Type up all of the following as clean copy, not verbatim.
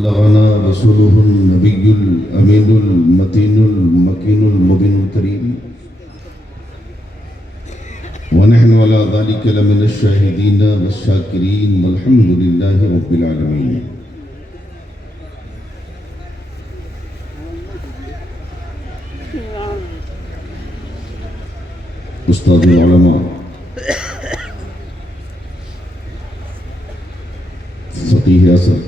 بلغنا رسوله النبي الأمين المتين المكين المبين الكريم ونحن على ذلك لمن الشاهدين والشاكرين والحمد لله رب العالمين. استاد العلماء فقیہ اعظم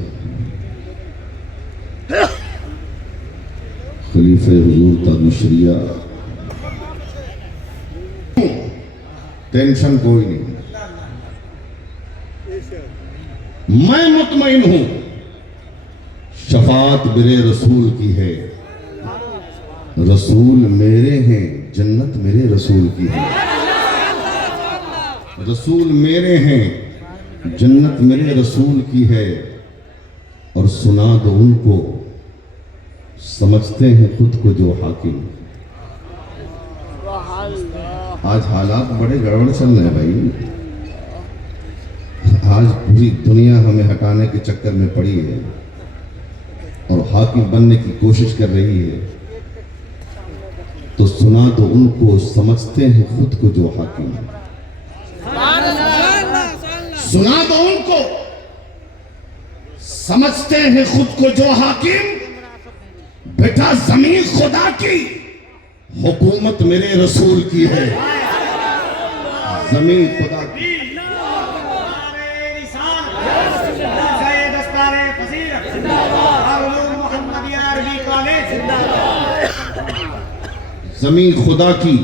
خلیفہ حضور تاج الشریعہ، ٹینشن کوئی نہیں، میں مطمئن ہوں شفاعت میرے رسول کی ہے، رسول میرے ہیں، جنت میرے رسول کی ہے، رسول میرے ہیں، جنت میرے رسول کی ہے، اور سنا دو ان کو سمجھتے ہیں خود کو جو حاکم. آج حالات بڑے گڑبڑ چل رہے ہیں بھائی، آج پوری دنیا ہمیں ہٹانے کے چکر میں پڑی ہے اور حاکم بننے کی کوشش کر رہی ہے، تو سنا دو ان کو سمجھتے ہیں خود کو جو حاکم. سنا دو ان کو سمجھتے ہیں خود کو جو حاکم. بیٹا زمین خدا کی، حکومت میرے رسول کی ہے. زمین خدا کی، زمین خدا کی،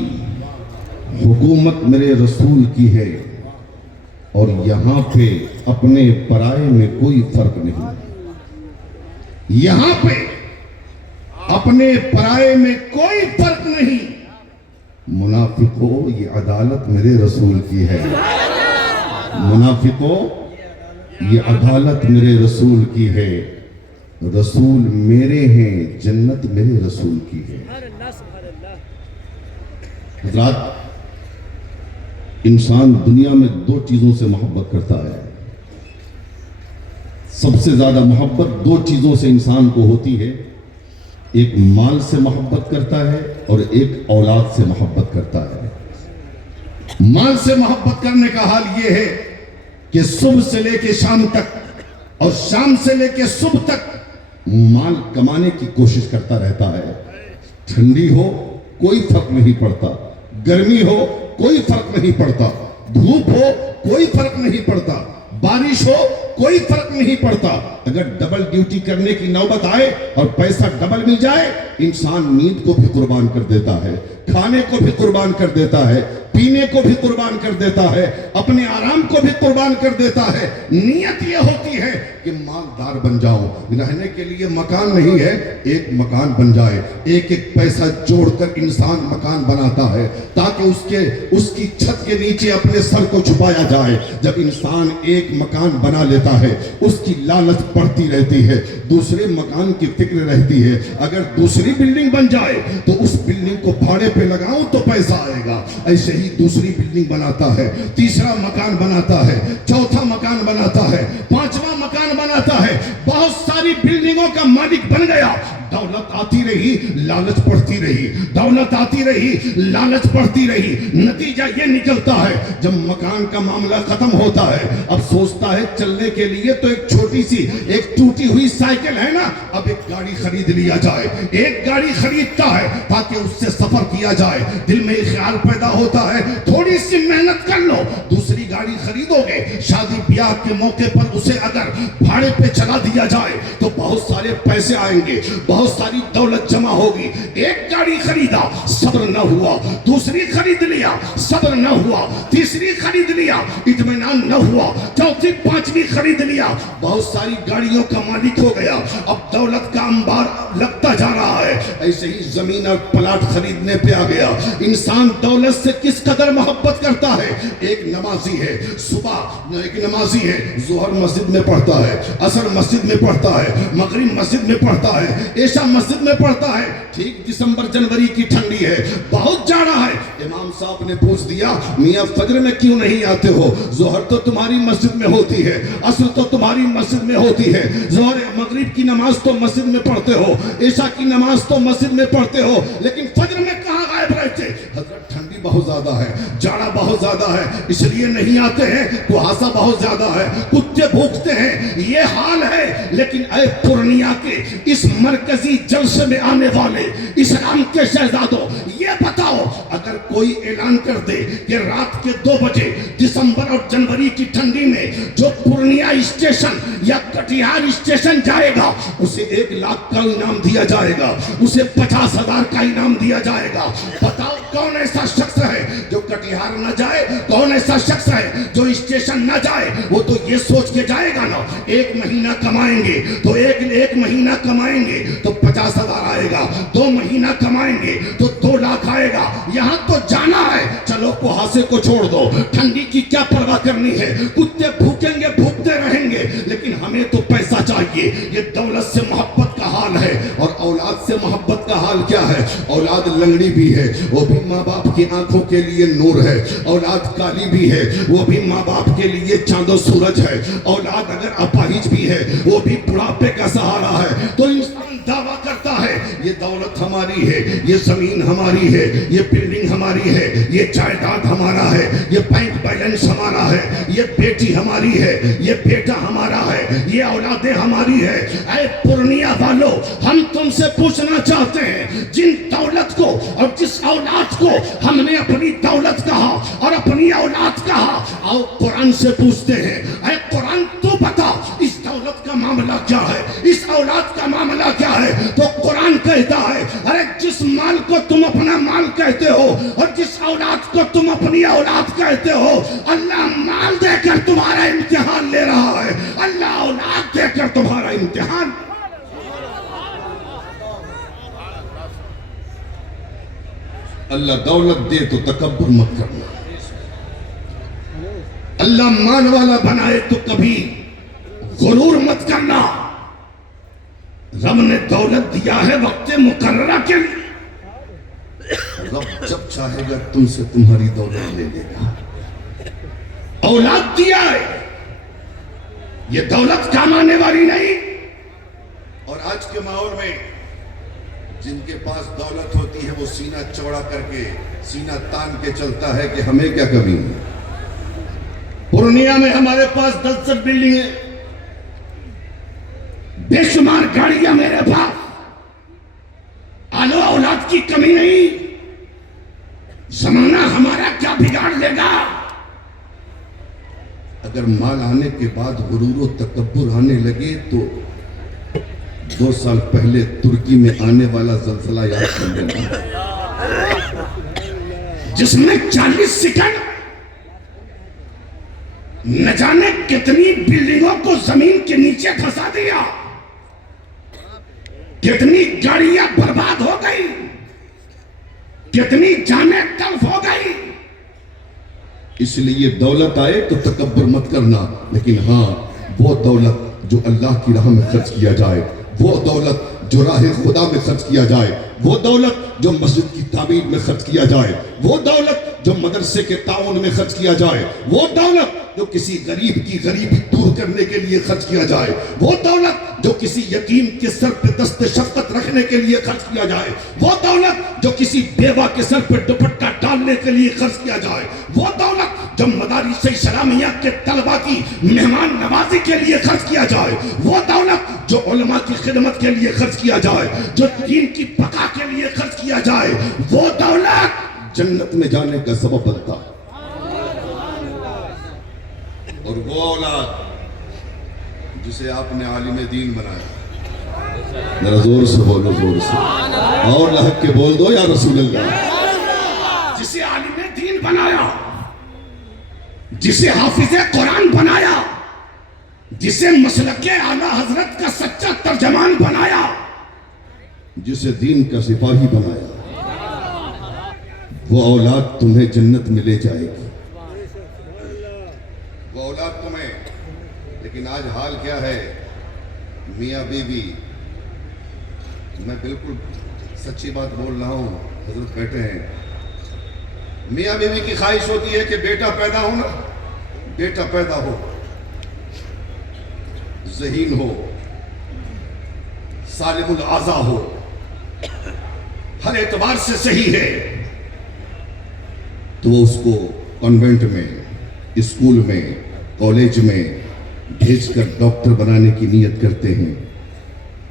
حکومت میرے رسول کی ہے، اور یہاں پہ اپنے پرائے میں کوئی فرق نہیں. یہاں پہ اپنے پرائے میں کوئی فرق نہیں. منافقو یہ عدالت میرے رسول کی ہے. منافقو یہ عدالت میرے رسول کی ہے. رسول میرے ہیں، جنت میرے رسول کی ہے. حضرات، انسان دنیا میں دو چیزوں سے محبت کرتا ہے. سب سے زیادہ محبت دو چیزوں سے انسان کو ہوتی ہے. ایک مال سے محبت کرتا ہے اور ایک اولاد سے محبت کرتا ہے. مال سے محبت کرنے کا حال یہ ہے کہ صبح سے لے کے شام تک اور شام سے لے کے صبح تک مال کمانے کی کوشش کرتا رہتا ہے. ٹھنڈی ہو کوئی فرق نہیں پڑتا، گرمی ہو کوئی فرق نہیں پڑتا، دھوپ ہو کوئی فرق نہیں پڑتا، بارش ہو کوئی فرق نہیں پڑتا. اگر ڈبل ڈیوٹی کرنے کی نوبت آئے اور پیسہ ڈبل مل جائے، انسان نیند کو بھی قربان کر دیتا ہے، کھانے کو بھی قربان کر دیتا ہے، پینے کو بھی قربان کر دیتا ہے، اپنے آرام کو بھی قربان کر دیتا ہے. نیت یہ ہوتی ہے کہ مالدار بن جاؤ. رہنے کے لیے مکان نہیں ہے، ایک مکان بن جائے. ایک ایک پیسہ جوڑ کر انسان مکان بناتا ہے تاکہ اس کی چھت کے نیچے اپنے سر کو چھپایا جائے. جب انسان ایک مکان بنا لیتا ہے، اس کی لالچ بڑھتی رہتی ہے، دوسرے مکان کی فکر رہتی ہے. اگر دوسری بلڈنگ بن جائے تو اس بلڈنگ کو بھاڑے پہ لگاؤں تو پیسہ آئے گا. ایسے ہی دوسری بلڈنگ بناتا ہے، تیسرا مکان بناتا ہے، چوتھا مکان بناتا ہے، پانچواں مکان بناتا ہے. بہت ساری بلڈنگوں کا مالک بن گیا. دولت آتی رہی، لالچ بڑھتی رہی، دولت آتی رہی، لالچ بڑھتی رہی. نتیجہ یہ نکلتا ہے جب مکان کا معاملہ ختم ہوتا ہے، اب سوچتا ہے چلنے کے لیے تو ایک چھوٹی سی ایک ٹوٹی ہوئی سائیکل ہے نا، اب ایک گاڑی خرید لیا جائے. ایک گاڑی خریدتا ہے تاکہ اس سے سفر کیا جائے. دل میں ایک خیال پیدا ہوتا ہے تھوڑی سی محنت کر لو، دوسری گاڑی خریدو گے. شادی بیاہ کے موقع پر اسے اگر بھاڑے پہ چلا دیا جائے تو بہت سارے پیسے آئیں گے، بہت ساری دولت جمع ہوگی. ایک گاڑی خریدا، صبر نہ ہوا، دوسری خرید لیا، صبر نہ ہوا، تیسری خرید لیا، اطمینان نہ ہوا، چوتھی پانچویں خرید لیا، بہت ساری گاڑیوں کا مالک ہو گیا. اب دولت کا انبار لگتا جا رہا ہے. ایسے ہی زمین اور پلاٹ خریدنے پہ آ گیا. انسان دولت سے کس قدر محبت کرتا ہے. ایک نمازی ہے, صبح ایک نمازی ہے, ظہر مسجد میں پڑھتا ہے, عصر مسجد میں پڑھتا ہے, مغرب مسجد میں پڑھتا ہے, عشاء مسجد میں پڑھتا ہے. ٹھیک دسمبر جنوری کی ٹھنڈی ہے, بہت جاڑا ہے. امام صاحب نے پوچھ دیا, میاں فجر میں کیوں نہیں آتے ہو؟ ظہر تو تمہاری مسجد میں ہوتی ہے, عصر تو تمہاری مسجد میں ہوتی ہے, ظہر مغرب کی نماز تو مسجد میں پڑھتے ہو, عشاء کی نماز تو مسجد میں پڑھتے ہو, لیکن فجر میں کہاں غائب رہتے؟ حضرت ٹھنڈی بہت زیادہ ہے, جاڑا بہت زیادہ ہے, اس لیے نہیں آتے ہیں. کوہاسا بہت زیادہ ہے, کتے بھوکتے ہیں, یہ حال ہے. لیکن اے پورنیہ کے اس مرکزی جلسے میں آنے والے اسلام کے شہزادوں, یہ بتاؤ, اگر کوئی اعلان کر دے کہ رات کے 2 بجے دسمبر اور جنوری کی ٹھنڈی میں جو پورنیہ اسٹیشن یا کٹیہار اسٹیشن جائے گا اسے 1 لاکھ کا انعام دیا جائے گا, اسے 50,000 کا انعام دیا جائے گا. بتاؤ کون ایسا شخص ہے جو کٹیہار نہ جائے؟ کون ایسا شخص ہے جو اسٹیشن نہ جائے؟ وہ تو یہ سوچ کے جائے گا نا, 1 مہینہ کمائیں گے تو ایک مہینہ کمائیں گے تو 50,000 آئے گا, 2 مہینہ کمائیں گے تو 2 لاکھ آئے گا. یہاں تو جانا ہے. چلو کوہاسے کو چھوڑ دو, ٹھنڈی کی کیا پرواہ کرنی ہے, کتے بھوکیں گے, بھوکتے رہیں گے, لیکن ہمیں تو پیسہ چاہیے. یہ دولت سے محبت کا حال ہے. اور اولاد سے محبت کا حال کیا ہے؟ اولاد لنگڑی بھی ہے, وہ بھی ماں باپ کی آنکھوں کے لیے نور ہے. اولاد کالی بھی ہے, وہ بھی ماں باپ کے لیے چاند و سورج ہے. اولاد اگر اپاہج بھی ہے, وہ بھی بڑھاپے کا سہارا ہے. تو انسان دعویٰ کرتا ہے یہ دولت ہماری ہے, یہ زمین ہماری ہے, یہ بلڈنگ ہماری ہے, یہ جائیداد ہمارا ہے, یہ بینک بیلنس ہمارا ہے, یہ بیٹی ہماری ہے, یہ بیٹا ہمارا ہے, یہ اولادیں ہماری ہے. اے پورنیہ والو, ہم تم سے پوچھنا چاہتے ہیں, جن دولت کو اور جس اولاد کو ہم نے اپنی دولت کہا اور اپنی اولاد کہا, آؤ قرآن سے پوچھتے ہیں. اے قرآن تو بتا, اس دولت کا معاملہ کیا ہے, اس اولاد کا معاملہ کیا ہے؟ تو قرآن کہتا ہے, ارے جس مال کو تم اپنا مال کہتے ہو اور جس اولاد کو تم اپنی اولاد کہتے ہو, اللہ مال دے کر تمہارا امتحان لے رہا ہے, اللہ اولاد دے کر تمہارا امتحان. اللہ دولت دے تو تکبر مت کرنا, اللہ مال والا بنائے تو کبھی غرور مت کرنا. رب نے دولت دیا ہے وقت مقررہ کے لیے, رب جب چاہے گا تم سے تمہاری دولت لے لے گا. اولاد دیا ہے, یہ دولت کام آنے والی نہیں. اور آج کے ماحول میں جن کے پاس دولت ہوتی ہے وہ سینہ چوڑا کر کے, سینہ تان کے چلتا ہے کہ ہمیں کیا کمی ہے. پورنیہ میں ہمارے پاس 10 بلڈنگ ہے, بے شمار گاڑیاں میرے پاس, آلو اولاد کی کمی نہیں. زمانہ ہمارا کیا بگاڑ لے گا؟ اگر مال آنے کے بعد غرور و تکبر آنے لگے تو 2 سال پہلے ترکی میں آنے والا زلزلہ یاد کر لینا, جس میں 40 سیکنڈ نہ جانے کتنی بلڈنگوں کو زمین کے نیچے دھسا دیا, کتنی گاڑیاں برباد ہو گئی, کتنی جانیں تلف ہو گئی. اس لیے دولت آئے تو تکبر مت کرنا, لیکن ہاں وہ دولت جو اللہ کی راہ میں خرچ کیا جائے, وہ دولت جو راہ خدا میں خرچ کیا جائے, وہ دولت جو مسجد کی تعمیر میں خرچ کیا جائے, وہ دولت جو مدرسے کے تعاون میں خرچ کیا جائے, وہ دولت جو کسی غریب کی غریبی دور کرنے کے لیے خرچ کیا جائے, وہ دولت جو کسی یتیم کے سر پہ دست شفقت رکھنے کے لیے خرچ کیا جائے, وہ دولت جو کسی بیوہ کے سر پہ دوپٹہ ڈالنے کے لیے خرچ کیا جائے, وہ دولت جو مدارس اسلامیہ کے طلبہ کی مہمان نوازی کے لیے خرچ کیا جائے, وہ دولت جو علماء کی خدمت کے لیے خرچ کیا جائے, جو دین کی بقا کے لیے خرچ کیا جائے, وہ دولت جنت میں جانے کا سبب بنتا ہے. اور وہ اولاد جسے آپ نے عالم دین بنایا, ذرا زور سے بولو, زور سے, اور لہک کے بول دو یا رسول اللہ. جسے عالم دین بنایا, جسے حافظ قرآن بنایا, جسے مسلک اعلیٰ حضرت کا سچا ترجمان بنایا, جسے دین کا سپاہی بنایا، وہ اولاد تمہیں جنت میں لے جائے گی، وہ اولاد تمہیں۔ لیکن آج حال کیا ہے، میاں بیوی، میں بالکل سچی بات بول رہا ہوں، حضرت بیٹھے ہیں، میاں بیوی کی خواہش ہوتی ہے کہ بیٹا پیدا ہو نا، بیٹا پیدا ہو، ذہین ہو، سالم الاعضاء ہو، ہر اعتبار سے صحیح ہے، تو وہ اس کو کانوینٹ میں، اسکول میں، کالج میں بھیج کر ڈاکٹر بنانے کی نیت کرتے ہیں،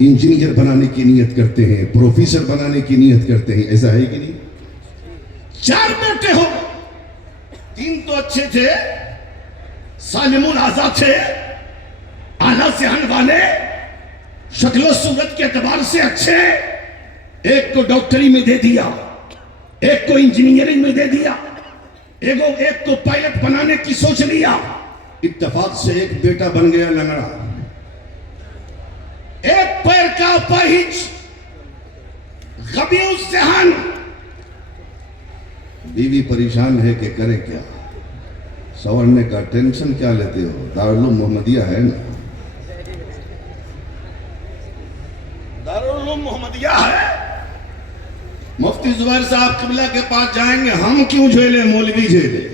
انجینئر بنانے کی نیت کرتے ہیں، پروفیسر بنانے کی نیت کرتے ہیں۔ ایسا ہے کہ نہیں؟ 4 بیٹے ہو، 3 تو اچھے تھے، سالم الاعضاء تھے، اعلیٰ ذہن والے، شکل و صورت کے اعتبار سے اچھے، ایک کو ڈاکٹری میں دے دیا، ایک کو انجینئرنگ میں دے دیا، ایک کو پائلٹ بنانے کی سوچ لیا، اتفاق سے ایک بیٹا بن گیا لنگڑا، ایک پیر کا اپاہج، غبی الذہن۔ بیوی پریشان ہے کہ کرے کیا؟ شوہر نے کہا ٹینشن کیا لیتے ہو، دارالعلوم محمدیہ ہے نا، دارالعلوم محمدیہ ہے، مفتی زبیر صاحب قبلہ کے پاس جائیں گے، ہم کیوں جھیلے، مولوی جھیلے۔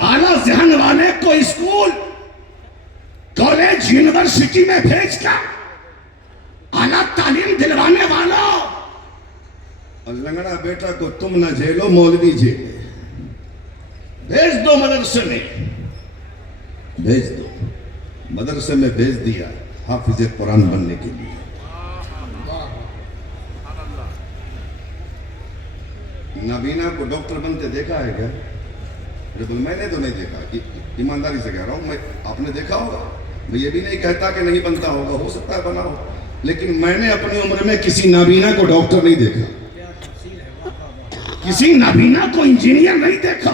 اعلیٰ ذہن والے کو اسکول، کالج، یونیورسٹی میں بھیج کر اعلیٰ تعلیم دلوانے والا، اور لنگڑا بیٹا کو تم نہ جھیلو، مولوی جھیلے، بھیج دو مدرسے میں، بھیج دو مدرسے میں، بھیج دیا حافظ قرآن بننے کے لیے۔ نابینا کو ڈاکٹر بنتے دیکھا ہے کیا؟ میں نے تو نہیں دیکھا، ایمانداری سے کہہ رہا ہوں، آپ نے دیکھا ہوگا، میں یہ بھی نہیں کہتا کہ نہیں بنتا ہوگا، ہو سکتا ہے بنا ہو، لیکن میں نے اپنی عمر میں کسی نابینا کو ڈاکٹر نہیں دیکھا، کسی نابینا کو انجینئر نہیں دیکھا،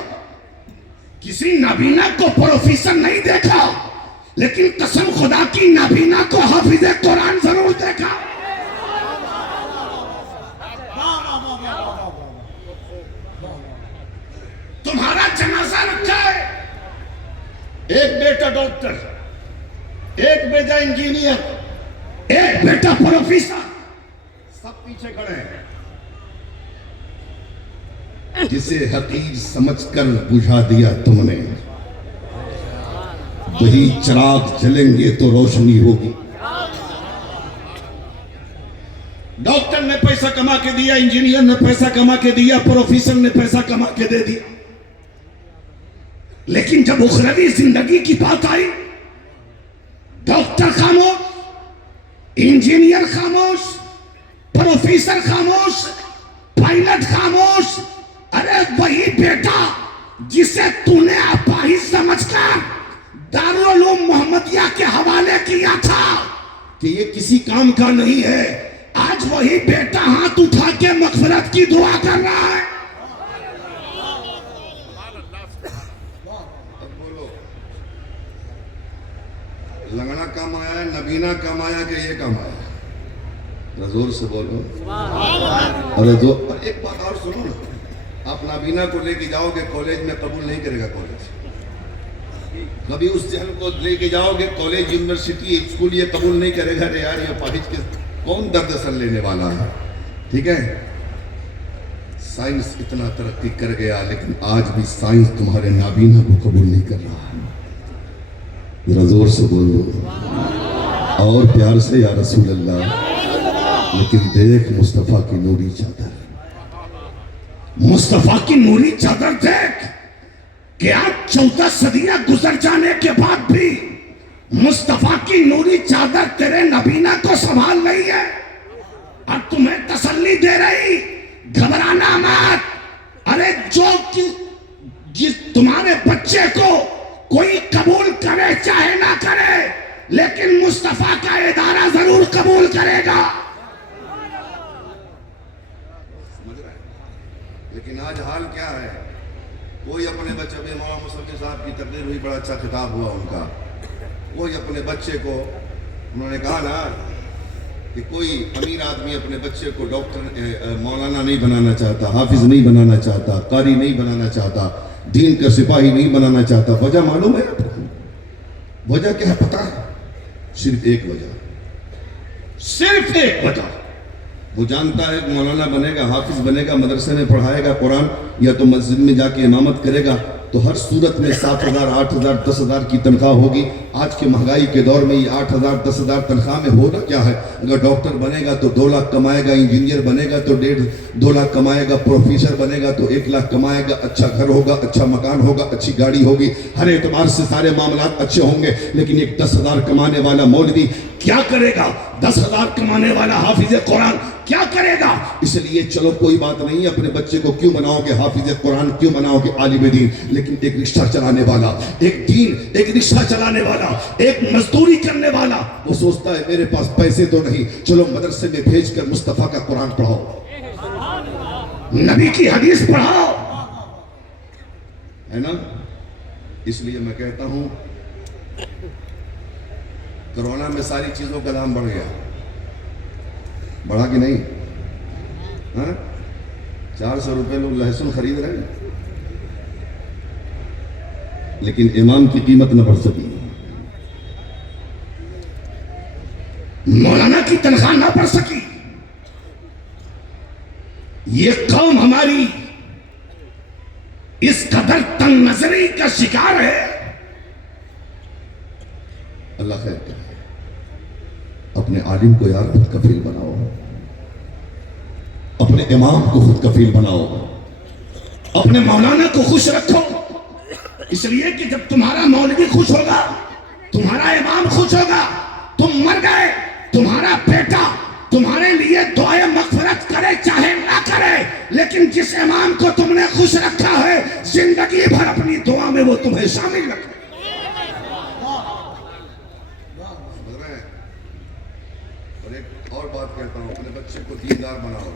کسی نابینا کو پروفیسر نہیں دیکھا، لیکن قسم خدا کی نابینا کو حافظ قرآن ضرور دیکھا۔ تمہارا جنازہ رکھا ہے، ایک بیٹا ڈاکٹر، ایک بیٹا انجینئر، ایک بیٹا پروفیسر، سب پیچھے کھڑے ہیں۔ جسے حقیر سمجھ کر بجھا دیا تم نے، وہی چراغ جلیں گے تو روشنی ہوگی۔ ڈاکٹر نے پیسہ کما کے دیا، انجینئر نے پیسہ کما کے دیا، پروفیسر نے پیسہ کما کے دے دیا، لیکن جب اخروی زندگی کی بات آئی، ڈاکٹر خاموش، انجینئر خاموش، پروفیسر خاموش، پائلٹ خاموش۔ ارے وہی بیٹا جسے تو نے اپاہج سمجھ کر دارالعلوم محمدیہ کے حوالے کیا تھا کہ یہ کسی کام کا نہیں ہے، آج وہی بیٹا ہاتھ اٹھا کے مغفرت کی دعا کر رہا ہے۔ لنگڑا کام آیا ہے، نبینا کام آیا کہ یہ کام آیا؟ زور سے بولو۔ اور ایک بات اور سنو نا، آپ نابینا کو لے کے جاؤ گے کالج میں، قبول نہیں کرے گا کالج، کبھی اس ذہن کو لے کے جاؤ گے کالج، یونیورسٹی، اسکول، یہ قبول نہیں کرے گا، یار یہ پاہج کے کون درد سر لینے والا ہے، ٹھیک ہے؟ سائنس اتنا ترقی کر گیا، لیکن آج بھی سائنس تمہارے نابینا کو قبول نہیں کر رہا ہے۔ ذرا زور سے بول دو اور پیار سے، یا رسول اللہ۔ لیکن دیکھ مصطفیٰ کی نوری چادر، مصطفیٰ کی نوری چادر دیکھ کہ آج 14 صدیاں گزر جانے کے بعد بھی مصطفیٰ کی نوری چادر تیرے نبینا کو سنبھال رہی ہے اور تمہیں تسلی دے رہی، گھبرانا مت۔ ارے جس تمہارے بچے کو کوئی قبول کرے چاہے نہ کرے، لیکن مصطفیٰ کا ادارہ ضرور قبول کرے گا۔ لیکن آج حال کیا ہے، کوئی اپنے بچے، ابھی مولانا مصطفی صاحب کی تقریر ہوئی، بڑا اچھا خطاب ہوا ان کا، کوئی اپنے بچے کو، انہوں نے کہا نا کہ کوئی امیر آدمی اپنے بچے کو ڈاکٹر مولانا نہیں بنانا چاہتا، حافظ نہیں بنانا چاہتا، قاری نہیں بنانا چاہتا، دین کا سپاہی نہیں بنانا چاہتا. وجہ معلوم ہے آپ کو؟ وجہ کیا ہے پتہ ہے؟ صرف ایک وجہ، صرف ایک وجہ. وہ جانتا ہے کہ مولانا بنے گا، حافظ بنے گا، مدرسے میں پڑھائے گا قرآن، یا تو مسجد میں جا کے امامت کرے گا، تو ہر صورت میں 7,000 8,000 10,000 کی تنخواہ ہوگی. آج کے مہنگائی کے دور میں یہ 8,000 10,000 تنخواہ میں ہونا کیا ہے؟ اگر ڈاکٹر بنے گا تو 2 لاکھ کمائے گا، انجینئر بنے گا تو 1.5-2 لاکھ کمائے گا، پروفیسر بنے گا تو 1 لاکھ کمائے گا. اچھا گھر ہوگا، اچھا مکان ہوگا، اچھی گاڑی ہوگی، ہر اعتبار سے سارے معاملات اچھے ہوں گے. لیکن ایک 10,000 کمانے والا مولوی کیا کرے گا؟ 10,000 کمانے والا حافظ قرآن کیا کرے گا؟ اس لیے چلو کوئی بات نہیں، اپنے بچے کو کیوں بناؤ گے حافظ قرآن، کیوں بناؤ گے عالم دین، لیکن ایک رکشہ چلانے والا، ایک رکشہ چلانے والا، ایک مزدوری کرنے والا، وہ سوچتا ہے میرے پاس پیسے تو نہیں، چلو مدرسے میں بھیج کر مصطفیٰ کا قرآن پڑھاؤ، نبی کی حدیث پڑھاؤ، ہے نا؟ اس لیے میں کہتا ہوں کرونا میں ساری چیزوں کا دام بڑھ گیا، بڑھا کہ نہیں؟ 400 روپے لوگ لہسن خرید رہے ہیں، لیکن امام کی قیمت نہ بڑھ سکی، مولانا کی تنخواہ نہ بڑھ سکی. یہ قوم ہماری اس قدر تنگ نظری کا شکار ہے. اللہ خیر کرے. اپنے عالم کو یار خود کفیل بناؤ، اپنے امام کو خود کفیل بناؤ، اپنے مولانا کو خوش رکھو. اس لیے کہ جب تمہارا مولوی خوش ہوگا، تمہارا امام خوش ہوگا، تم مر گئے، تمہارا بیٹا تمہارے لیے دعائے مغفرت کرے چاہے نہ کرے، لیکن جس امام کو تم نے خوش رکھا ہے زندگی بھر اپنی دعا میں وہ تمہیں شامل رکھے. اور ایک اور بات کہتا ہوں، اپنے بچے کو دیندار بناؤ.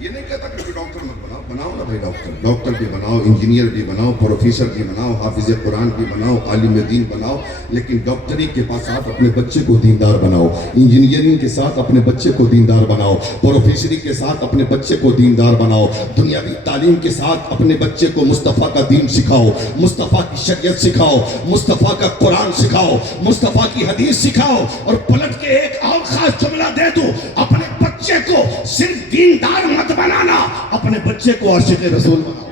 یہ نہیں کہتا کہ ڈاکٹر مت بناؤ، بناؤ نا بھائی، ڈاکٹر بھی بناؤ، انجینئر بھی بناؤ، پروفیسر بھی بناؤ، حافظ قرآن بھی بناؤ، عالم دین بناؤ، لیکن ڈاکٹری کے ساتھ اپنے بچے کو دیندار بناؤ، انجینئرنگ کے ساتھ اپنے بچے کو دیندار بناؤ، پروفیسری کے ساتھ اپنے بچے کو دیندار بناؤ، دنیاوی تعلیم کے ساتھ اپنے بچے کو مصطفیٰ کا دین سکھاؤ، مصطفیٰ کی شریعت سکھاؤ، مصطفیٰ کا قرآن سکھاؤ، مصطفیٰ کی حدیث سکھاؤ. اور پلٹ کے ایک اور خاص جملہ دے دوں، اپنے بچے کو صرف دیندار مت بنانا، اپنے بچے کو عاشق رسول بناؤ،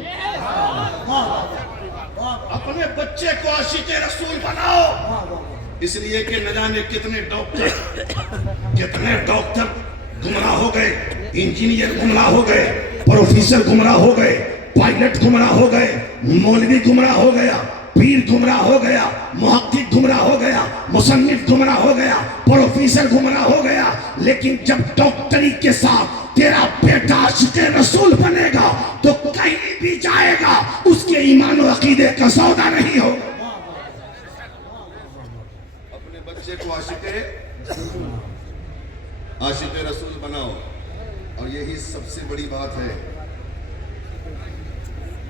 اپنے بچے کو عاشق رسول بناؤ. اس لیے کہ نہ جانے کتنے ڈاکٹر گمراہ ہو گئے، انجینئر گمراہ ہو گئے، پروفیسر گمراہ ہو گئے، پائلٹ گمراہ ہو گئے، مولوی گمراہ ہو گیا، پیر گمراہ ہو گیا، محقق گمراہ ہو گیا، مصنف گمراہ ہو گیا، پروفیسر گمراہ ہو گیا. لیکن جب ڈاکٹری کے ساتھ تیرا بیٹا عاشق رسول بنے گا تو کہیں بھی جائے گا اس کے ایمان و عقیدے کا سودا نہیں ہوگا. اپنے بچے کو عاشق رسول بناؤ. اور یہی سب سے بڑی بات ہے.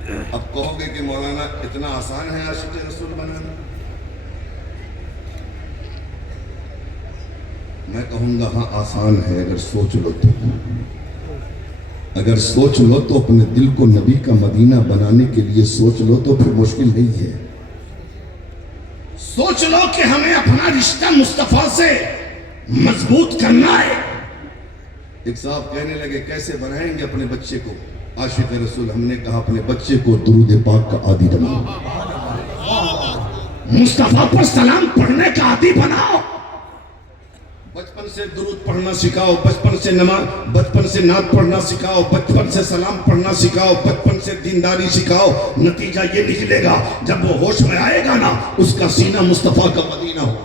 اب کہو گے کہ مولانا اتنا آسان ہے عاشق رسول بنانا؟ میں کہوں گا ہاں آسان ہے، اگر سوچ لو تو. اگر سوچ لو تو اپنے دل کو نبی کا مدینہ بنانے کے لیے سوچ لو تو پھر مشکل نہیں ہے. سوچ لو کہ ہمیں اپنا رشتہ مصطفیٰ سے مضبوط کرنا ہے. ایک صاحب کہنے لگے کیسے بنائیں گے اپنے بچے کو عاشق رسول؟ ہم نے کہا اپنے بچے کو درود پاک کا عادی بناؤ، مصطفیٰ پر سلام پڑھنے کا عادی بناؤ. بچپن سے درود پڑھنا سکھاؤ، بچپن سے نعت پڑھنا سکھاؤ، بچپن سے سلام پڑھنا سکھاؤ، بچپن سے دینداری سکھاؤ. نتیجہ یہ نکلے گا جب وہ ہوش میں آئے گا نا اس کا سینہ مصطفیٰ کا مدینہ ہو.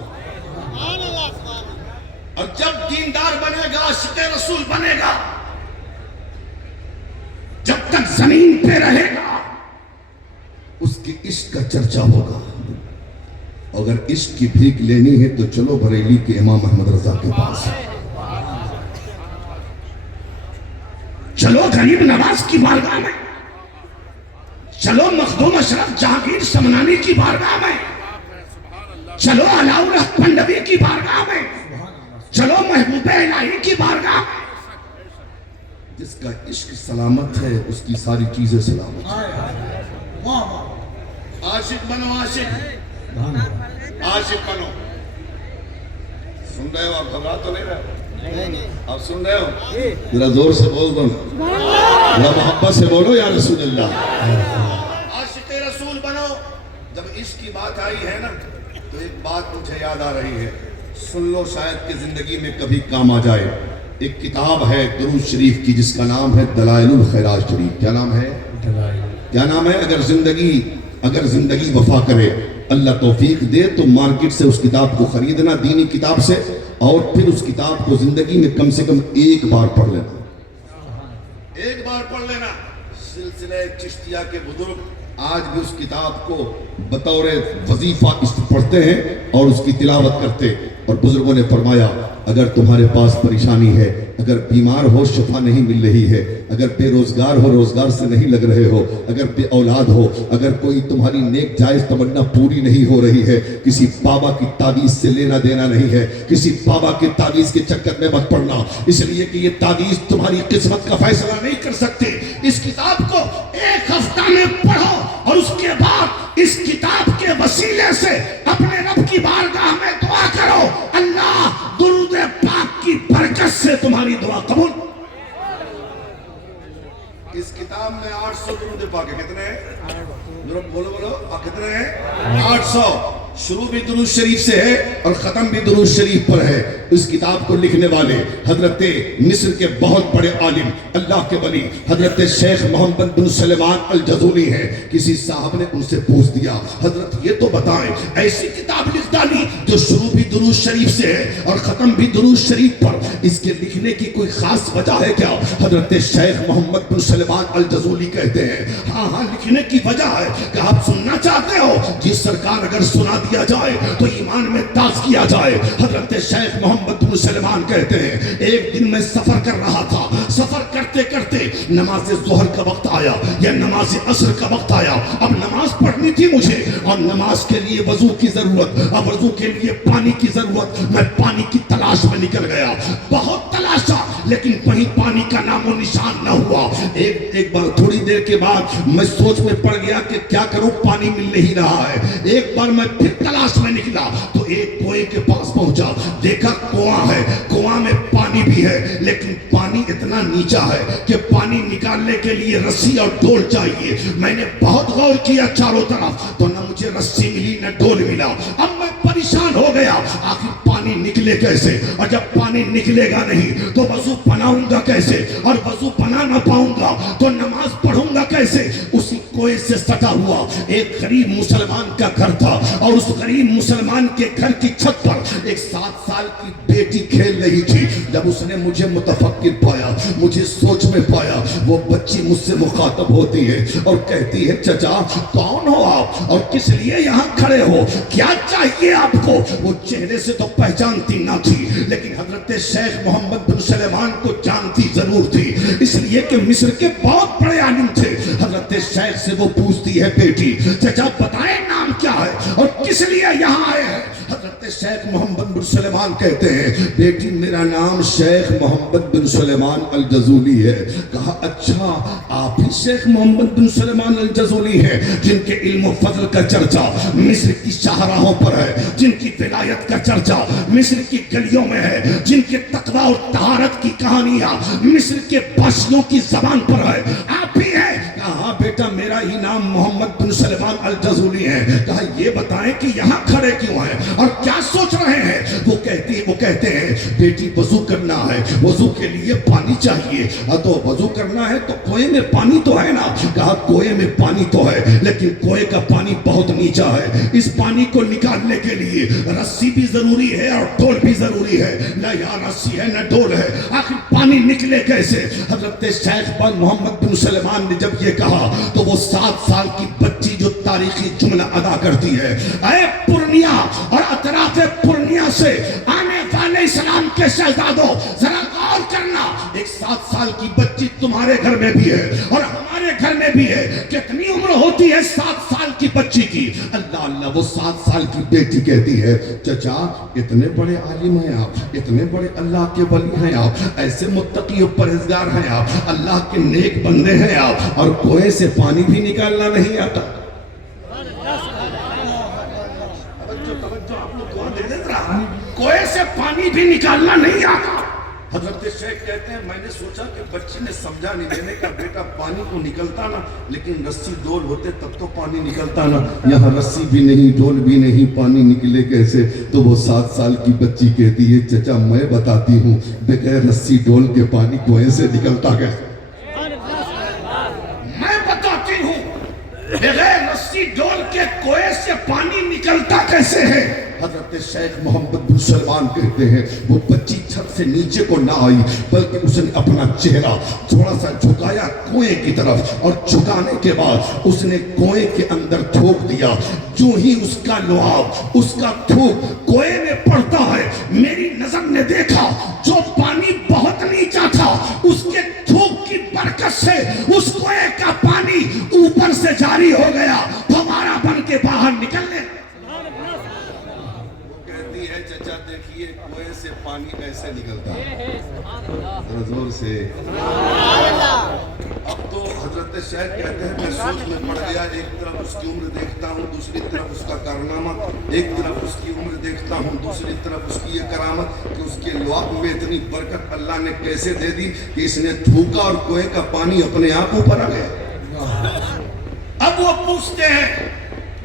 اور جب دیندار بنے گا، عاشق رسول بنے گا، جب تک زمین پہ رہے گا اس کے عشق کا چرچا ہوگا. اگر عشق کی بھیک لینی ہے تو چلو بریلی کے امام احمد رضا کے پاس، چلو غریب نواز کی بارگاہ میں، چلو مخدوم اشرف جہانگیر سمنانی کی بارگاہ میں، چلو علاؤ الحق پنڈوی کی بارگاہ میں، چلو محبوب الہی کی بارگاہ جس کا عشق سلامت ہے اس کی ساری چیزیں سلامت ہیں. عاشق بنو، عاشق بنو. سن رہے ہو آپ؟ گھبرا تو نہیں رہے؟ آپ سن رہے ہو؟ ذرا زور سے بول دو نا، ذرا محبت سے بولو یا رسول اللہ. عاشق رسول بنو. جب عشق کی بات آئی ہے نا تو ایک بات مجھے یاد آ رہی ہے، سن لو شاید کہ زندگی میں کبھی کام آ جائے. ایک کتاب ہے درود شریف کی جس کا نام ہے دلائل الخیرات شریف. کیا نام ہے؟ کیا نام ہے؟ اگر زندگی وفا کرے، اللہ توفیق دے تو مارکیٹ سے اس کتاب کو خریدنا، دینی کتاب سے، اور پھر اس کتاب کو زندگی میں کم سے کم ایک بار پڑھ لینا. ایک بار پڑھ لینا. سلسلہ چشتیہ کے بزرگ آج بھی اس کتاب کو بطور وظیفہ پڑھتے ہیں اور اس کی تلاوت کرتے. اور بزرگوں نے فرمایا اگر تمہارے پاس پریشانی ہے، اگر بیمار ہو شفا نہیں مل رہی ہے، اگر بے روزگار ہو روزگار سے نہیں لگ رہے ہو، اگر بے اولاد ہو، اگر کوئی تمہاری نیک جائز تمنا پوری نہیں ہو رہی ہے، کسی بابا کی تعویذ سے لینا دینا نہیں ہے. کسی بابا کی تعویذ کے چکر میں مت پڑنا، اس لیے کہ یہ تعویذ تمہاری قسمت کا فیصلہ نہیں کر سکتے. اس کتاب کو ایک ہفتہ میں پڑھو اور اس کے بعد اس کتاب کے وسیلے سے اپنے رب کی بارگاہ میں دعا کرو، اللہ درود پاک کی برکت سے تمہاری دعا قبول. اس کتاب میں 800 درود پاک ہے. کتنے ہیں؟ بولو کتنے ہیں؟ 800. شروع بھی درود شریف سے ہے اور ختم بھی درود شریف پر ہے. اس کتاب کو لکھنے والے حضرت مصر کے بہت بڑے عالم، اللہ کے ولی حضرت شیخ محمد بن سلیمان الجزولی ہیں. کسی صاحب نے ان سے پوچھ دیا حضرت یہ تو بتائیں ایسی کتاب لکھ ڈالی جو شروع بھی درود شریف سے ہے اور ختم بھی درود شریف پر، اس کے لکھنے کی کوئی خاص وجہ ہے کیا؟ حضرت شیخ محمد بن سلیمان الجزولی کہتے ہیں ہاں لکھنے کی وجہ ہے کہ آپ سننا چاہتے ہو جس سرکار اگر سنا دیا جائے تو ایمان میں تاز کیا جائے. حضرت شیخ محمد بن سلیمان کہتے ہیں ایک دن میں سفر کر رہا تھا، سفر کرتے کرتے نماز ظہر کا وقت آیا یا نماز عصر کا وقت آیا. اب نماز پڑھنی تھی مجھے اور نماز کے لیے وضو کی ضرورت، اب وضو کے لیے پانی کی ضرورت. میں پانی کی تلاش میں نکل گیا، بہت تلاشا لیکن کہیں پانی کا نام و نشان نہ ہوا. ایک بار تھوڑی دیر کے بعد میں سوچ میں پڑ گیا کہ کیا کروں، پانی مل نہیں رہا ہے. ایک بار میں پھر تلاش میں نکلا تو ایک کنویں کے پاس پہنچا، دیکھا کنواں ہے، کنواں میں پانی بھی ہے لیکن پانی اتنا نیچا ہے کہ پانی نکالنے کے لیے رسی اور ڈول چاہیے. میں نے بہت غور کیا چاروں طرف تو نہ مجھے رسی ملی نہ ڈول ملا. اب میں پریشان ہو گیا آخر پانی نکلے کیسے، اور جب پانی نکلے گا نہیں تو وضو بناؤں گا کیسے، اور وضو بنا نہ پاؤں گا تو نماز پڑھوں گا کیسے. اسی کنویں سے سٹا ہوا ایک غریب مسلمان کا گھر تھا اور اس غریب مسلمان کے گھر کی چھت پر ایک 7 سال کی بیٹی کھیل رہی تھی. جب اس نے مجھے متفکر پایا، مجھے سوچ میں پایا، وہ بچی مجھ سے مخاطب ہوتی ہے اور کہتی ہے چچا کون ہو آپ اور کس لیے یہاں کھڑے ہو، کیا چاہیے آپ کو. وہ چہرے سے تو پہچانتی نہ تھی لیکن حضرت شیخ محمد بن سلیمان کو جانتی ضرور تھی، اس لیے کہ مصر کے بہت بڑے عالم تھے. حضرت شیخ سے وہ پوچھتی ہے بیٹی چچا بتائیں نام کیا ہے اور کس لیے یہاں آئے ہیں. حضرت شیخ محمد بن سلیمان کہتے ہیں بیٹی میرا نام شیخ محمد بن سلیمان الجزولی ہے. کہا اچھا آپ ہی شیخ محمد بن سلیمان الجزولی ہیں جن کے علم و فضل کا چرچا مصر کی شاہراہوں پر ہے، جن کی ولایت کا چرچا مصر کی گلیوں میں ہے، جن کے تقوی اور طہارت کی کہانیاں مصر کے باشیوں کی زبان پر ہے. آپ ہی ہیں؟ کہا بیٹا میرا ہی نام محمد بن سلیمان الجزولی ہے. کہا یہ بتائیں کہ یہاں کھڑے کیوں ہیں اور کیا سوچ رہے ہیں. وہ کہتے ہیں بیٹی وضو کرنا ہے، وضو کے لیے پانی چاہیے. تو وضو کرنا ہے تو کنویں میں پانی تو ہے نا. کہا کنویں میں پانی تو ہے لیکن کنویں کا پانی بہت نیچا ہے، اس پانی کو نکالنے کے لیے رسی بھی ضروری ہے اور ڈول بھی ضروری ہے. نہ یہاں رسی ہے نہ ڈول ہے، آخر پانی نکلے کیسے. حضرت شیخ محمد بن سلیمان نے جب یہ کہا تو وہ 7 سال کی بچی جو تاریخی جملہ ادا کرتی ہے اے پورنیا اور اطراف پورنیا سے آنے والے اسلام کے شہزادوں ذرا غور کرنا، ایک 7 سال کی بچی تمہارے گھر میں بھی ہے اور ہمارے گھر میں بھی ہے کتنی عمر ہوتی ہے 7 سال کی بچی کی. اللہ اللہ، وہ 7 سال کی بیٹی کہتی ہے چچا اتنے بڑے عالم ہیں آپ، اتنے بڑے اللہ کے ولی ہیں آپ، ایسے متقی و پرہیزگار ہیں آپ، اللہ کے نیک بندے ہیں آپ، اور کنویں سے پانی بھی نکالنا نہیں آتا. کنویں سے پانی بھی نکالنا نہیں آتا. حضرت شیخ کہتے ہیں میں نے سوچا کہ بچی نے سمجھا نہیں، میں نے کہا بیٹا پانی تو نکلتا نا، لیکن رسی ڈول ہوتے تب تو پانی نکلتا نا، یہاں رسی بھی نہیں ڈول بھی نہیں، پانی نکلے کیسے؟ تو وہ 7 سال کی بچی کہتی ہے چچا میں بتاتی ہوں بغیر رسی ڈول کے پانی کنویں سے نکلتا کیسے؟ میں بتاتی ہوں بغیر رسی ڈول کے کنویں سے پانی نکلتا کیسے ہے. حضرت شیخ محمد بن سلمان کہتے ہیں وہ بچی چھت سے نیچے کو نہ آئی، بلکہ اس نے اپنا چہرہ تھوڑا سا جھکایا کنویں کی طرف، اور جھکانے کے بعد اس نے کنویں کے اندر تھوک دیا. جو ہی اس کا لعاب، اس کا تھوک کنویں میں پڑتا ہے، میری نظر نے دیکھا جو پانی بہت نیچا تھا اس کے تھوک کی برکت سے اس کنویں کا پانی اوپر سے جاری ہو گیا، فوارہ بن کے باہر نکلنے. چچا دیکھیے کنویں سے پانی ایسے نکلتا ہے، زور سے. اب تو حضرت شیخ کہتے ہیں میں سوچ میں پڑ گیا، ایک طرف اس کی عمر دیکھتا ہوں، دوسری طرف اس کا کارنامہ، ایک طرف اس کی عمر دیکھتا ہوں، دوسری طرف اس کی یہ کرامت کہ اس کے لعاب میں اتنی برکت اللہ نے کیسے دے دی کہ اس نے تھوکا اور کنویں کا پانی اپنے آپ اوپر آ گیا. اب وہ پوچھتے ہیں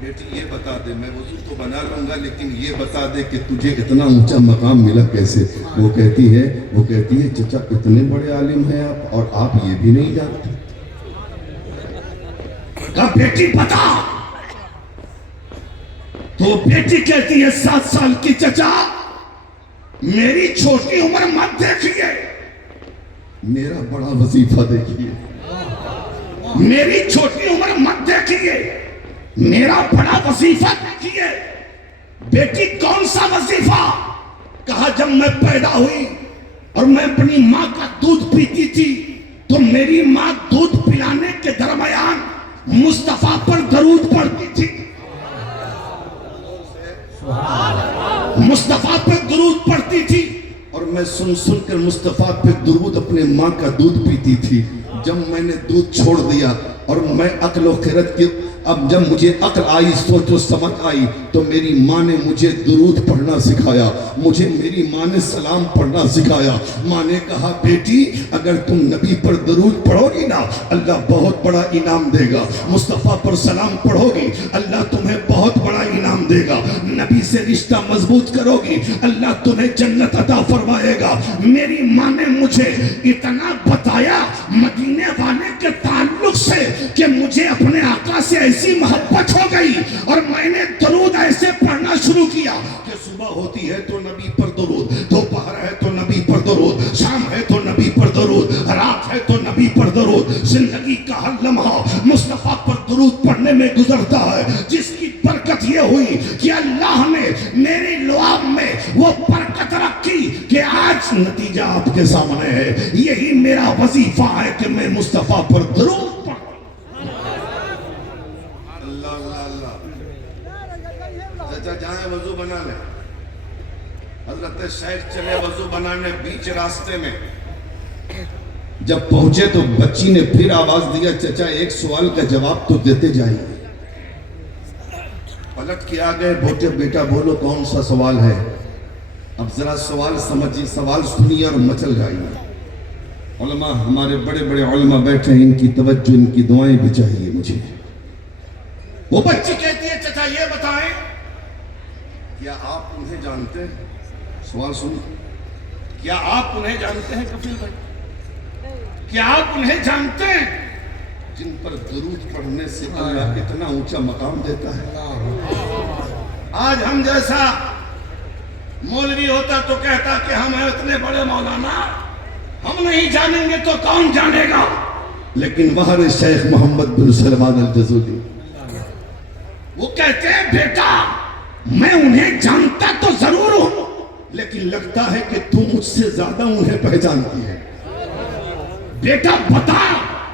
بیٹی یہ بتا دے، میں وضو تو بنا لوں گا لیکن یہ بتا دے کہ تجھے اتنا اونچا مقام ملا کیسے؟ وہ کہتی ہے چچا اتنے بڑے عالم ہیں آپ اور آپ یہ بھی نہیں جانتے. کہا بیٹی بتا. تو بیٹی کہتی ہے 7 سال کی چچا میری چھوٹی عمر مت دیکھیے، میرا بڑا وظیفہ دیکھیے. میری چھوٹی عمر مت دیکھیے، میرا بڑا وظیفہ دیکھیے. بیٹی کون سا وظیفہ؟ کہا جب میں پیدا ہوئی اور میں اپنی ماں کا دودھ پیتی تھی تو میری ماں دودھ پلانے کے درمیان مصطفیٰ پر درود پڑھتی تھی. مصطفیٰ پر درود پڑھتی تھی اور میں سن سن کر مصطفیٰ پہ درود اپنے ماں کا دودھ پیتی تھی. جب میں نے دودھ چھوڑ دیا اور میں عقل و خرد کی، اب جب مجھے عقل آئی، سوچ و سمجھ آئی، تو میری ماں نے مجھے درود پڑھنا سکھایا، مجھے میری ماں نے سلام پڑھنا سکھایا. ماں نے کہا بیٹی اگر تم نبی پر درود پڑھو گی نا اللہ بہت بڑا انعام دے گا، مصطفیٰ پر سلام پڑھو گی اللہ تمہیں بہت بڑا انعام دے گا، نبی سے رشتہ مضبوط کرو گی اللہ تمہیں جنت عطا فرمائے گا. میری ماں نے مجھے اتنا بتایا مدینے والے کے تعلق سے کہ مجھے اپنے آقا سے ایسی محبت ہو گئی اور میں نے درود ایسے پڑھنا شروع کیا کہ صبح ہوتی ہے تو نبی پر درود، دوپہر ہے تو نبی پر درود، شام ہے تو نبی پر درود، رات ہے تو نبی پر درود. زندگی کا ہر لمحہ مصطفیٰ پر درود پڑھنے میں گزرتا ہے، جس کی برکت یہ ہوئی کہ اللہ نے میرے لعاب میں وہ برکت رکھی کہ آج نتیجہ آپ کے سامنے ہے. یہی میرا وظیفہ ہے کہ میں مصطفیٰ پر درود پڑھوں. جائیں وضو بنا لیں. حضرت شیخ چلے وضو بنانے، بیچ راستے میں جب پہنچے تو بچی نے پھر آواز دیا چچا ایک سوال کا جواب تو دیتے جائیے. پلٹ کے آ گئے، بوٹے بیٹا بولو کون سا سوال ہے؟ اب ذرا سوال سمجھیے، سوال سنیے اور مچل جائیے. علماء ہمارے بڑے بڑے علماء بیٹھے ہیں، ان کی توجہ ان کی دعائیں بھی چاہیے مجھے. وہ بچی کہتی ہے چچا یہ بتائیں کیا آپ انہیں جانتے ہیں؟ سوال سنیں، کیا آپ انہیں جانتے ہیں کفیل بھائی؟ کیا آپ انہیں جانتے ہیں جن پر درود پڑھنے سے اللہ اتنا اونچا مقام دیتا ہے؟ آج ہم جیسا مولوی ہوتا تو کہتا کہ ہم ہیں اتنے بڑے مولانا، ہم نہیں جانیں گے تو کون جانے گا. لیکن وہاں شیخ محمد بن سلمان الجزولی وہ کہتے ہیں بیٹا میں انہیں جانتا تو ضرور ہوں لیکن لگتا ہے کہ تم مجھ سے زیادہ انہیں پہچانتی ہے. بیٹا بتا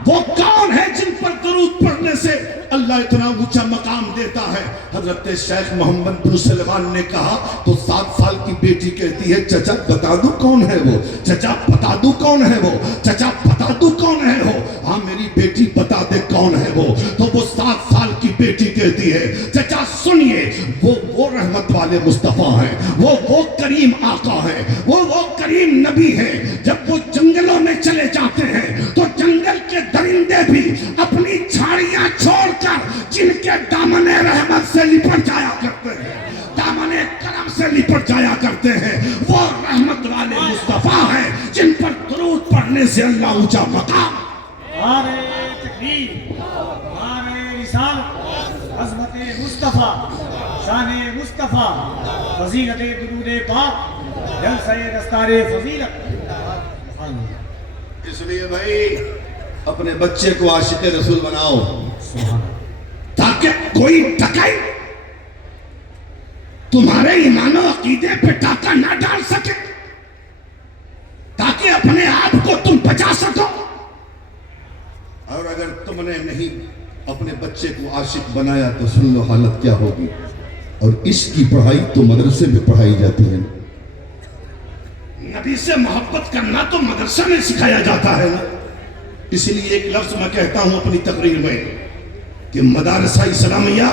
وہ کون ہے جن پر درود پڑھنے سے اللہ اتنا اونچا مقام دیتا ہے؟ حضرت شیخ محمد بن سلمان نے کہا تو 7 سال کی بیٹی کہتی ہے چچا بتا دوں کون ہے وہ، چچا بتا دوں کون ہے وہ، چچا بتا دوں کون ہے وہ، ہاں میری بیٹی بتا دے کون ہے وہ۔ تو وہ 7 سال کی بیٹی کہتی ہے چچا سنیے وہ رحمت والے مصطفیٰ ہیں، وہ کریم آقا ہیں، وہ کریم نبی ہیں۔ جب وہ جنگلوں میں چلے جاتے ہیں تو جنگل کے درندے بھی اپنی جھاڑیاں چھوڑ کر جن کے دامن رحمت سے لپٹ جایا کرتے ہیں، دامن کرم سے لپٹ جایا کرتے ہیں، وہ رحمت والے مصطفیٰ ہیں جن پر درود پڑھنے سے اللہ اونچا مقام۔ نعرہ تکبیر، نعرہ رسالت، عظمت مصطفیٰ، شان مصطفیٰ، فضیلت درود پاک، جلسہ دستار فضیلت۔ اس لیے بھائی اپنے بچے کو عاشق رسول بناؤ تاکہ کوئی ٹکائی تمہارے ایمان و عقیدے پہ ٹاکا نہ ڈال سکے، تاکہ اپنے آپ کو تم بچا سکو۔ اور اگر تم نے نہیں اپنے بچے کو عاشق بنایا تو سن لو حالت کیا ہوگی۔ اور اس کی پڑھائی تو مدرسے میں پڑھائی جاتی ہے، نبی سے محبت کرنا تو مدرسہ میں سکھایا جاتا ہے نا۔ اسی لیے ایک لفظ میں کہتا ہوں اپنی تقریر میں کہ مدارسہ اسلامیہ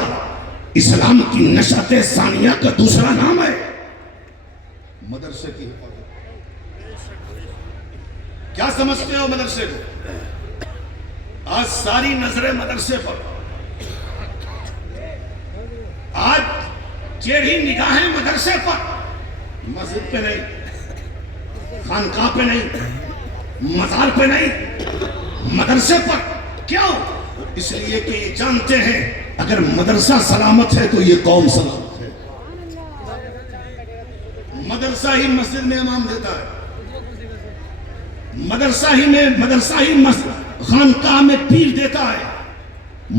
اسلام کی نشأت ثانیہ کا دوسرا نام ہے۔ مدرسے کی کیا سمجھتے ہو مدرسے کو؟ آج ساری نظریں مدرسے پر، آج ٹیڑھی نگاہیں مدرسے پر، مسجد پہ نہیں، خانقاہ پہ نہیں، مزار پہ نہیں، مدرسے پر۔ کیوں؟ اس لیے کہ یہ جانتے ہیں اگر مدرسہ سلامت ہے تو یہ قوم سلامت ہے۔ مدرسہ ہی مسجد میں امام دیتا ہے، مدرسہ ہی خانقاہ میں پیر دیتا ہے،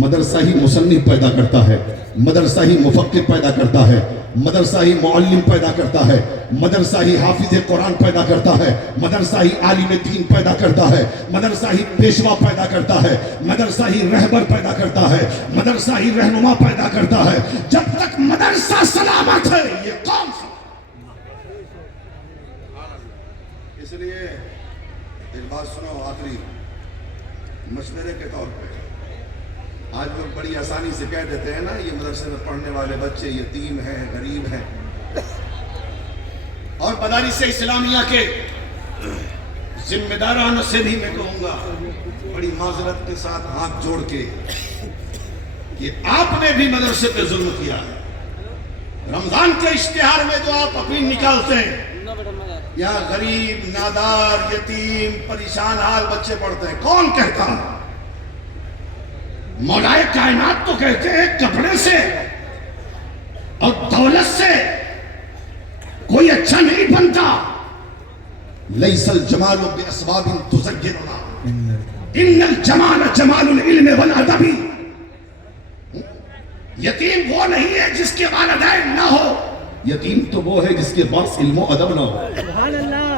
مدرسہ ہی مصنف پیدا کرتا ہے، مدرسہ ہی مفکر پیدا کرتا ہے، مدرسہ ہی معلم پیدا کرتا ہے، مدرسہ ہی حافظ قرآن پیدا کرتا ہے، مدرسہ ہی عالم دین پیدا کرتا ہے، مدرسہ ہی پیشوا پیدا کرتا ہے، مدرسہ ہی رہبر پیدا کرتا ہے، مدرسہ ہی رہنما پیدا کرتا ہے۔ جب تک مدرسہ سلامت ہے یہ قوم سلامت۔ اس لیے ایک بات سنو آخری مشورے کے طور پہ، آج لوگ بڑی آسانی سے کہہ دیتے ہیں نا یہ مدرسے میں پڑھنے والے بچے یتیم ہیں، غریب ہیں، اور مدارس اسلامیہ کے ذمہ دارانوں سے بھی میں کہوں گا بڑی معذرت کے ساتھ ہاتھ جوڑ کے کہ آپ نے بھی مدرسے پہ ظلم کیا ہے۔ رمضان کے اشتہار میں جو آپ اپنی نکالتے ہیں یہاں غریب، نادار، یتیم، پریشان حال بچے پڑھتے ہیں، کون کہتا؟ مولائے کائنات تو کہتے ہیں کپڑے سے اور دولت سے کوئی اچھا نہیں بنتا۔ لیس الجمال باسباب تزیننا ان الجمال جمال العلم والادب۔ یتیم وہ نہیں ہے جس کے والدین نہ ہو، یتیم تو وہ ہے جس کے پاس علم و ادب نہ ہو۔ سبحان اللہ۔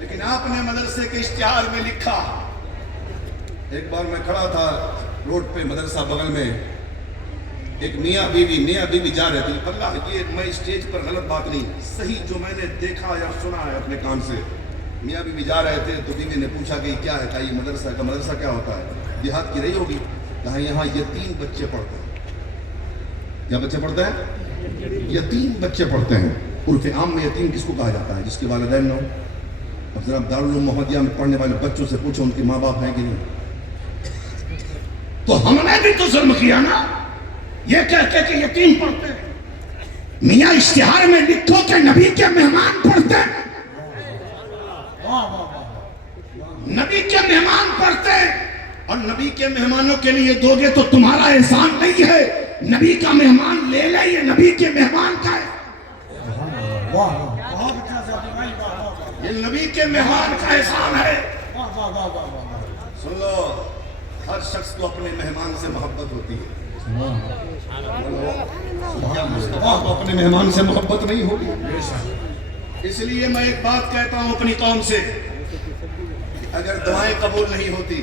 لیکن آپ نے مدرسے کے اشتہار میں لکھا، ایک بار میں کھڑا تھا روڈ پہ مدرسہ بغل میں، ایک میاں بیوی جا رہے تھے، اللہ یہ میں اسٹیج پر غلط بات نہیں، صحیح جو میں نے دیکھا یا سنا ہے اپنے کان سے، میاں بیوی جا رہے تھے تو بیوی نے پوچھا کہ کیا ہے، کہا یہ مدرسہ کا مدرسہ کیا ہوتا ہے، دیہات کی رہی ہوگی، کہا یہاں یتیم بچے پڑھتے ہیں۔ کیا بچے پڑھتے ہیں؟ یتیم بچے پڑھتے ہیں۔ عرف عام میں یتیم کس کو کہا جاتا ہے؟ جس کے والدین نہ ہو۔ اب ذرا دارالعلوم محمدیہ میں پڑھنے والے بچوں سے پوچھو ان کے ماں باپ ہیں کہ نہیں؟ تو ہم نے بھی تو ظلم کیا نا، یہ کہتے کہ یتیم پڑھتے ہیں۔ میاں اشتہار میں لکھو کہ نبی کے مہمان پڑھتے ہیں، نبی کے مہمان پڑھتے ہیں، اور نبی کے مہمانوں کے لیے دو گے تو تمہارا احسان نہیں ہے، نبی کا مہمان لے لے، یہ نبی کے مہمان کا ہے، یہ نبی کے مہمان کا احسان ہے۔ سن لو، ہر شخص کو اپنے مہمان سے محبت ہوتی ہے، مصطفیٰ کو اپنے مہمان سے محبت نہیں ہوگی۔ اس لیے میں ایک بات کہتا ہوں اپنی قوم سے، اگر دعائیں قبول نہیں ہوتی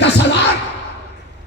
10,000।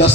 10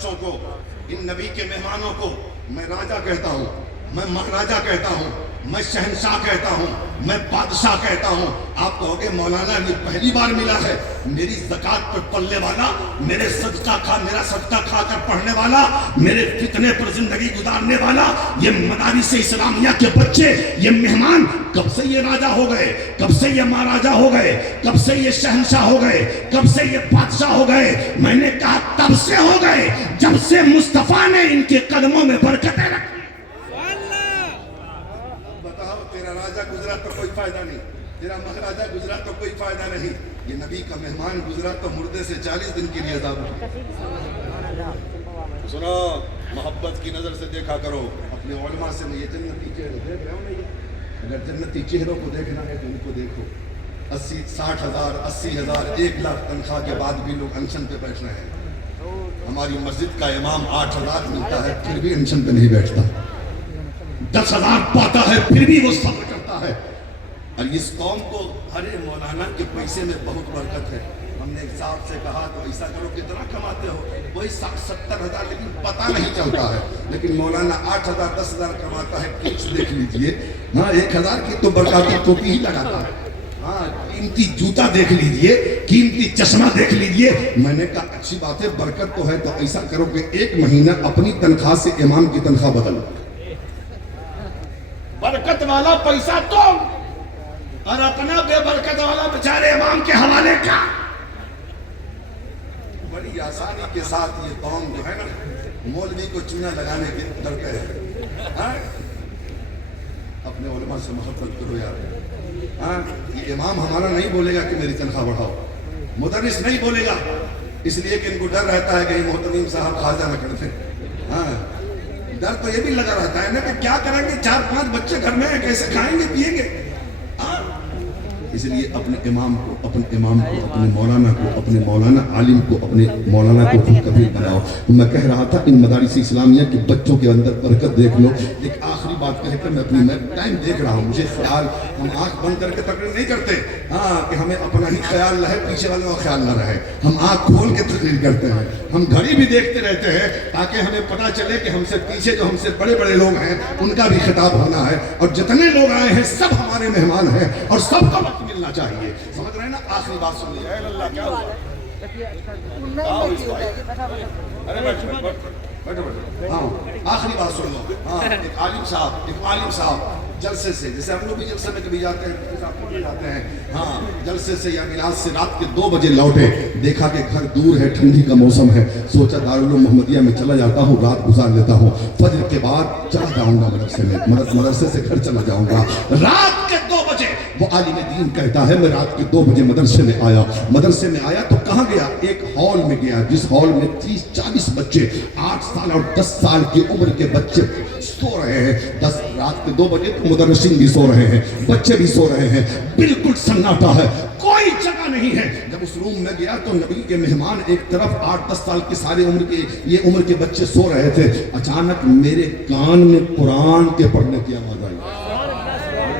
بچوں کو، ان نبی کے مہمانوں کو میں راجا کہتا ہوں، میں مہاراجا کہتا ہوں، میں شہنشاہ کہتا ہوں، میں بادشاہ کہتا ہوں۔ آپ کہو گے مولانا یہ پہلی بار ملا ہے، میری زکات پر پلنے والا، میرا صدقہ کھا کر پڑھنے والا، میرے فتنے پر زندگی گزارنے والا، یہ مدارس اسلامیہ کے بچے، یہ مہمان کب سے یہ راجا ہو گئے، کب سے یہ مہاراجا ہو گئے، کب سے یہ شہنشاہ ہو گئے، کب سے یہ بادشاہ ہو گئے؟ میں نے کہا تب سے ہو گئے جب سے مصطفیٰ نے ان کے قدموں میں برکتیں رکھی۔ تیرا راجہ گزرا تو کوئی فائدہ نہیں، تیرا مہاراجہ گزرا تو کوئی فائدہ نہیں، یہ نبی کا مہمان گزرا تو مردے سے 40 دن کے لیے عذاب ہوا۔ سنو، محبت کی نظر سے دیکھا کرو اپنے علماء سے۔ یہ جنتی چہرے دیکھ رہے ہو نہیں؟ اگر جنتی چہروں کو دیکھنا ہے تو ان کو دیکھو۔ 60,000 80,000 1 لاکھ تنخواہ کے بعد بھی لوگ انشن پہ بیٹھ رہے ہیں۔ ہماری مسجد کا امام 8,000 ملتا ہے پھر بھی انشن پہ نہیں بیٹھتا، 10,000 پاتا ہے پھر بھی وہ صبر کرتا ہے۔ اور اس قوم کو ارے مولانا کے پیسے میں بہت برکت ہے۔ ہم نے ایک صاحب سے کہا تو ایسا کرو کتنا کماتے ہو؟ وہی 60-70,000، لیکن پتہ نہیں چلتا ہے۔ لیکن مولانا 8,000 10,000 کماتا ہے، کیچ دیکھ لیجئے، ہاں 1,000 کی تو برکاتی ٹوپی ہی لگاتا ہے، ہاں قیمتی جوتا دیکھ لیجئے، قیمتی چشمہ دیکھ لیجئے۔ میں نے کہا اچھی بات ہے، برکت تو ہے، تو ایسا کرو کہ 1 مہینہ اپنی تنخواہ سے امام کی تنخواہ بدلو، برکت والا پیسہ تو، اور اپنا بے برکت والا بیچارے امام کے حوالے کا۔ بڑی آسانی کے ساتھ یہ قوم جو ہے نا مولوی کو چونا لگانے کے ڈرتے ہیں۔ اپنے علماء سے محبت کرو یار۔ یہ امام ہمارا نہیں بولے گا کہ میری تنخواہ بڑھاؤ، مدرس نہیں بولے گا، اس لیے کہ ان کو ڈر رہتا ہے کہ محتمیم صاحب خواجہ نہ کرتے۔ ڈر تو یہ بھی لگا رہتا ہے نا کہ کیا کریں گے، 4-5 بچے گھر میں ہیں، کیسے کھائیں گے پیئیں گے۔ اس لیے اپنے امام کو، اپنے مولانا کو، اپنے مولانا عالم کو، اپنے مولانا کو خود کبھی بناؤ۔ میں کہہ رہا تھا ان مدارس اسلامیہ کے بچوں کے اندر برکت دیکھ لو۔ ایک آخری بات کہہ کر میں ٹائم دیکھ رہا ہوں، مجھے خیال، ہم آنکھ بند کر کے تقریر نہیں کرتے کہ ہمیں اپنا ہی خیال رہے، پیچھے والوں کا خیال نہ رہے۔ ہم آنکھ کھول کے تقریر کرتے ہیں، ہم گھڑی بھی دیکھتے رہتے ہیں تاکہ ہمیں پتہ چلے کہ ہم سے پیچھے جو ہم سے بڑے بڑے لوگ ہیں ان کا بھی خطاب ہونا ہے، اور جتنے لوگ آئے ہیں سب ہمارے مہمان ہیں اور سب کو وقت ملنا چاہیے۔ سمجھ رہے ہیں نا؟ آخری بات سن لیجیے۔ اے اللہ کیا ہوا؟ ہاں آخری بات سن لو۔ ہاں ایک عالم صاحب جلسے سے، جیسے ہم لوگ بھی جلسے میں کبھی جاتے ہیں، ہاں جلسے سے یا میلاد سے رات کے 2 بجے لوٹے، دیکھا کہ گھر دور ہے، ٹھنڈی کا موسم ہے، سوچا دارالعلوم محمدیہ میں چلا جاتا ہوں، رات گزار لیتا ہوں، فجر کے بعد چلا جاؤں گا مدرسے میں، مدرسے سے گھر چلا جاؤں گا۔ رات کے 2 بجے وہ عالم دین کہتا ہے میں رات کے 2 بجے مدرسے میں آیا تو کہاں گیا؟ ایک ہال میں گیا، جس ہال میں 30-40 بچے، 8 سال اور 10 سال کی عمر کے بچے سو رہے ہیں۔ رات کے 2 بجے تو مدرسین بھی سو رہے ہیں، بچے بھی سو رہے ہیں، بالکل سناٹا ہے، کوئی جگہ نہیں ہے۔ جب اس روم میں گیا تو نبی کے مہمان ایک طرف، 8-10 سال کی ساری عمر کے بچے سو رہے تھے۔ اچانک میرے کان میں قرآن کے پڑھنے کی آواز آئی۔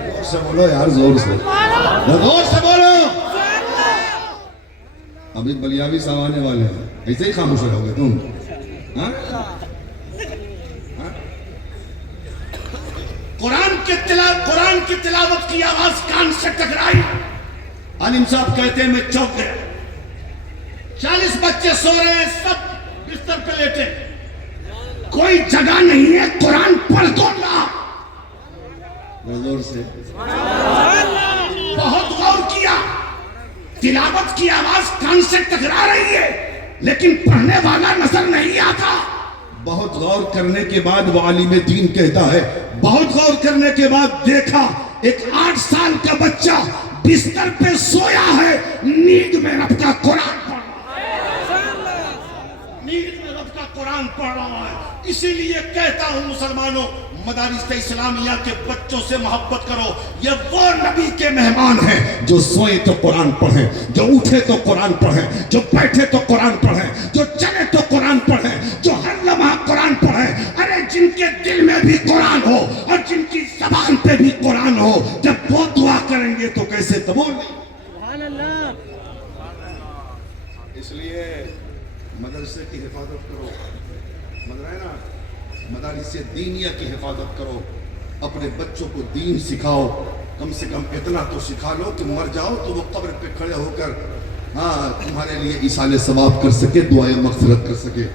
زور سے بولو یار، زور سے بولو۔ ابھی بلیاوی صاحب آنے والے ہیں، ایسے ہی خاموش رہو گے تم؟ قرآن کی تلاوت کی آواز کان سے ٹکرائی، عالم صاحب کہتے ہیں میں چونک گیا۔ 40 بچے سو رہے ہیں، سب بستر پہ لیٹے، کوئی جگہ نہیں ہے، قرآن پڑھ کون رہا؟ زور سے بہت غور کیا، تلاوت کی آواز کان سے ٹکرا رہی ہے لیکن پڑھنے والا نظر نہیں آتا۔ بہت غور کرنے کے بعد وہ عالم دین کہتا ہے، بہت غور کرنے کے بعد دیکھا ایک 8 سال کا بچہ بستر پہ سویا ہے، نیند میں رب کا قرآن پڑھ رہا ہے۔ اسی لیے کہتا ہوں مسلمانوں، مدارس اسلامیہ کے بچوں سے محبت کرو۔ یہ وہ نبی کے مہمان ہیں جو سوئے تو قرآن پڑھیں، جو اٹھے تو قرآن پڑھیں، جو بیٹھے تو قرآن پڑھیں، جو چلے تو قرآن پڑھیں، جو ہر لمحہ قرآن پڑھیں۔ ارے جن کے دل میں بھی قرآن ہو اور جن کی زبان پہ بھی قرآن ہو، جب وہ دعا کریں گے تو کیسے قبول نہیں؟ اس لیے مدرسے کی حفاظت کرو، مدرسہ مدارس دینیہ کی حفاظت کرو، اپنے بچوں کو دین سکھاؤ، کم سے کم اتنا تو سکھا لو کہ مر جاؤ تو وہ قبر پہ کھڑے ہو کر تمہارے لیے ایصال ثواب کر سکے، دعائیں مغفرت کر سکے.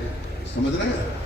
سمجھ رہے ہیں؟